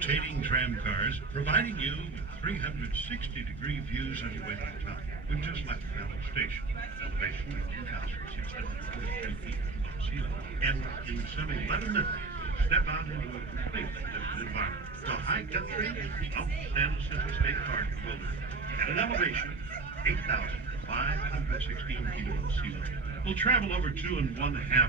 rotating tram cars, providing you with 360-degree views on your way to the top. We've just left Valley Station. Elevation of 2,623 feet above sea level. And in some 11 minutes, step out into a completely different environment. The high country of San Jacinto State Park wilderness at an elevation of 8,516 feet above sea level. We'll travel over 2.5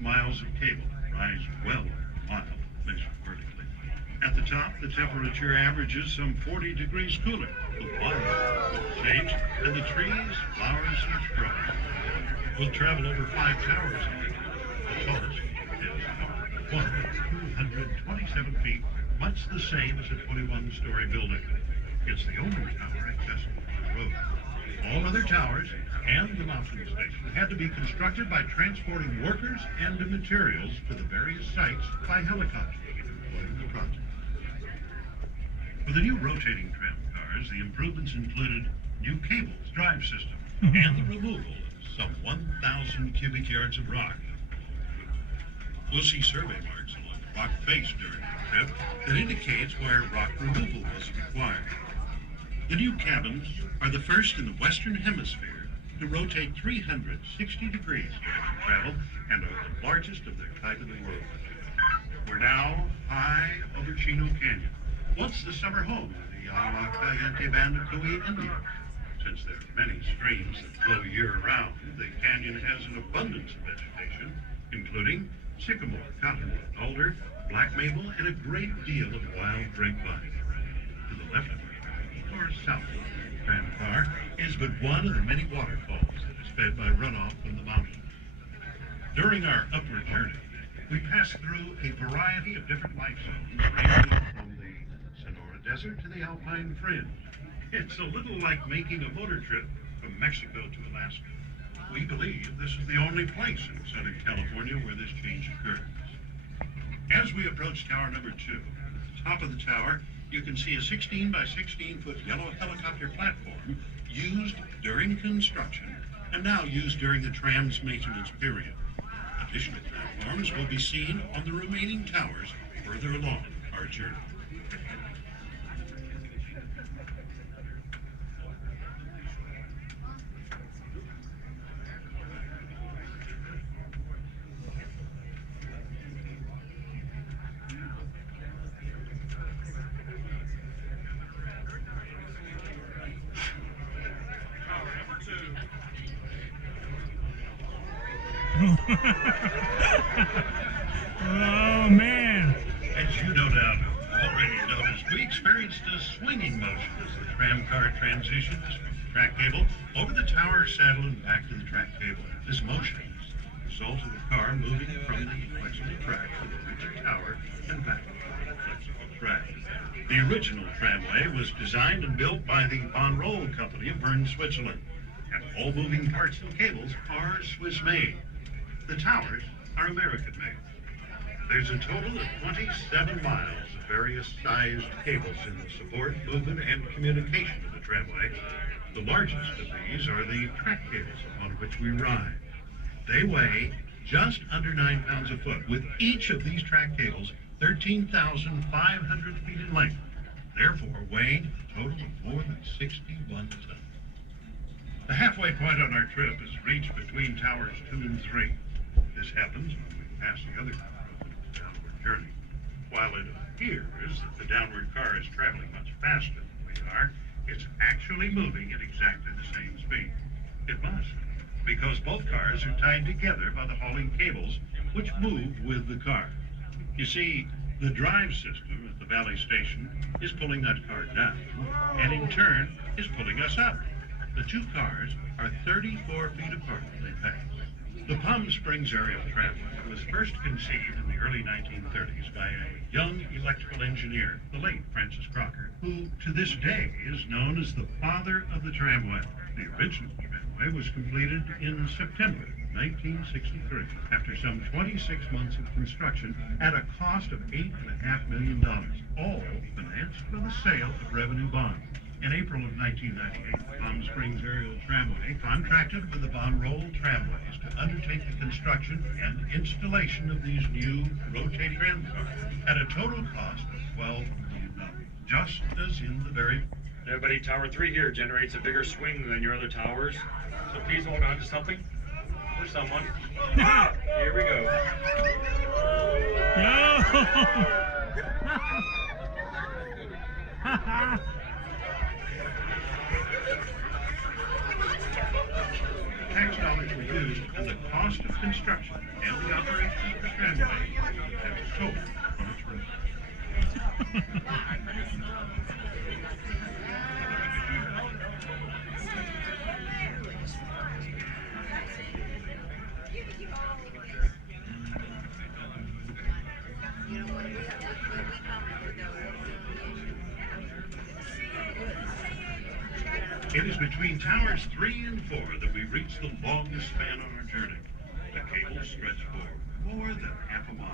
miles of cable, rise well over a mile, measured vertically. At the top, the temperature averages some 40 degrees cooler. The water change, and the trees, flowers, and shrubs. We'll travel over 5 towers. The tallest is Tower 1, 227 feet, much the same as a 21-story building. It's the only tower accessible by road. All other towers and the mountain station had to be constructed by transporting workers and materials to the various sites by helicopter. According to the project. For the new rotating tram cars, the improvements included new cables, drive system, and the removal of some 1,000 cubic yards of rock. We'll see survey marks along the rock face during the trip that indicates where rock removal was required. The new cabins are the first in the Western Hemisphere to rotate 360 degrees during travel and are the largest of their type in the world. We're now high over Chino Canyon, once the summer home of the Agua Caliente Band of Coe Indians. Since there are many streams that flow year-round, the canyon has an abundance of vegetation, including sycamore, cottonwood, alder, black maple, and a great deal of wild grapevine. To the left of it, or south of the tram car, is but one of the many waterfalls that is fed by runoff from the mountain. During our upward journey, we pass through a variety of different life zones, ranging from the Sonora Desert to the Alpine Fringe. It's a little like making a motor trip from Mexico to Alaska. We believe this is the only place in Southern California where this change occurs. As we approach tower number 2, at the top of the tower, you can see a 16 by 16 foot yellow helicopter platform used during construction and now used during the tram's maintenance period. Additional platforms will be seen on the remaining towers further along our journey. Oh, man. As you no doubt have already noticed, we experienced a swinging motion as the tram car transitions from the track cable over the tower saddle and back to the track cable. This motion is the result of the car moving from the flexible track to the rigid tower and back to the flexible track. The original tramway was designed and built by the Von Roll Company of Bern, Switzerland, and all moving parts and cables are Swiss-made. The towers are American-made. There's a total of 27 miles of various sized cables in the support, movement, and communication of the tramway. The largest of these are the track cables upon which we ride. They weigh just under 9 pounds a foot, with each of these track cables 13,500 feet in length, therefore weighing a total of more than 61 tons. The halfway point on our trip is reached between towers 2 and 3. This happens when we pass the other car over the downward journey. While it appears that the downward car is traveling much faster than we are, it's actually moving at exactly the same speed. It must, because both cars are tied together by the hauling cables, which move with the car. You see, the drive system at the Valley Station is pulling that car down, and in turn is pulling us up. The two cars are 34 feet apart when they pass. The Palm Springs area of tramway was first conceived in the early 1930s by a young electrical engineer, the late Francis Crocker, who to this day is known as the father of the tramway. The original tramway was completed in September 1963 after some 26 months of construction at a cost of $8.5 million, all financed by the sale of revenue bonds. In April of 1998, the Palm Springs Aerial Tramway contracted with the Von Roll Tramways to undertake the construction and installation of these new rotating tram cars at a total cost of $12 million. just as in the very... Everybody, Tower 3 here generates a bigger swing than your other towers. So please hold on to something or someone. Here we go. Tax dollars were used, and the cost of construction and the operation of the tramway have sold from its roof. It is between Towers 3 and 4 that we reach the longest span on our journey. The cables stretch for more than half a mile.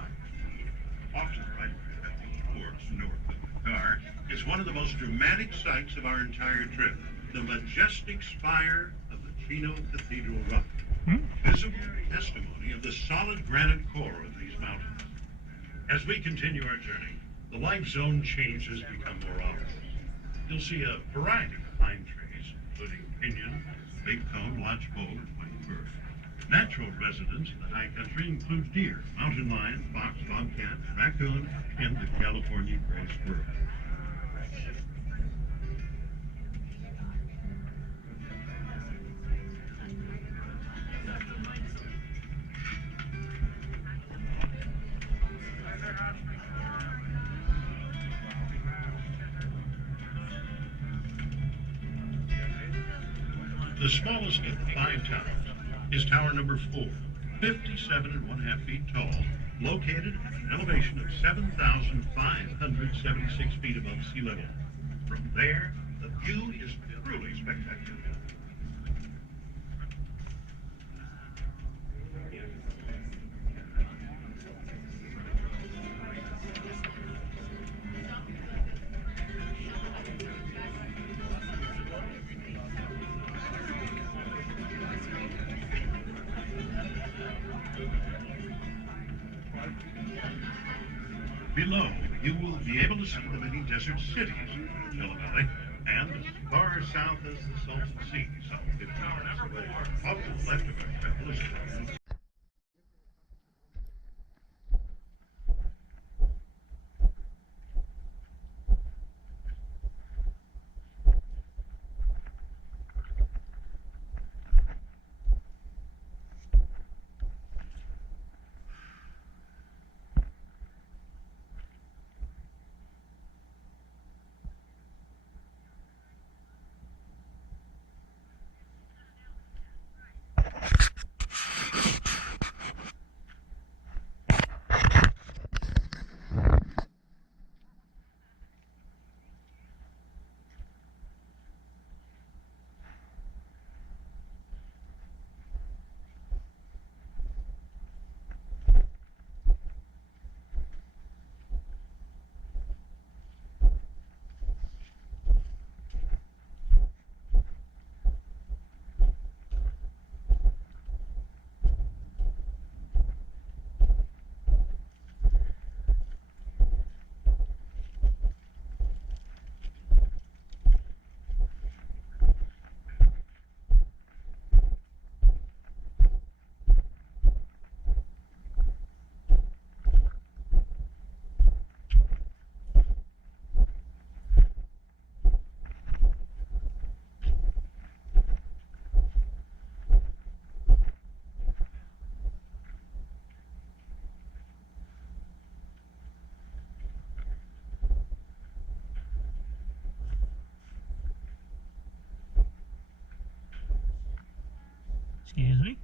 Often right at the course north of the car is one of the most dramatic sights of our entire trip, the majestic spire of the Chino Cathedral Rock, visible testimony of the solid granite core of these mountains. As we continue our journey, the life zone changes become more obvious. You'll see a variety of pine trees, including pinyon, big cone, lodgepole, and white fir. Natural residents in the high country include deer, mountain lion, fox, bobcat, raccoon, and the California gray squirrel. The smallest of the 5 towers is tower number 4, 57.5 feet tall, located at an elevation of 7,576 feet above sea level. From there, the view is truly spectacular. Below, you will be able to see the many desert cities in the Coachella Valley, and as far south as the Salton Sea, some 50 miles away. Off to the left of our travel is Excuse me.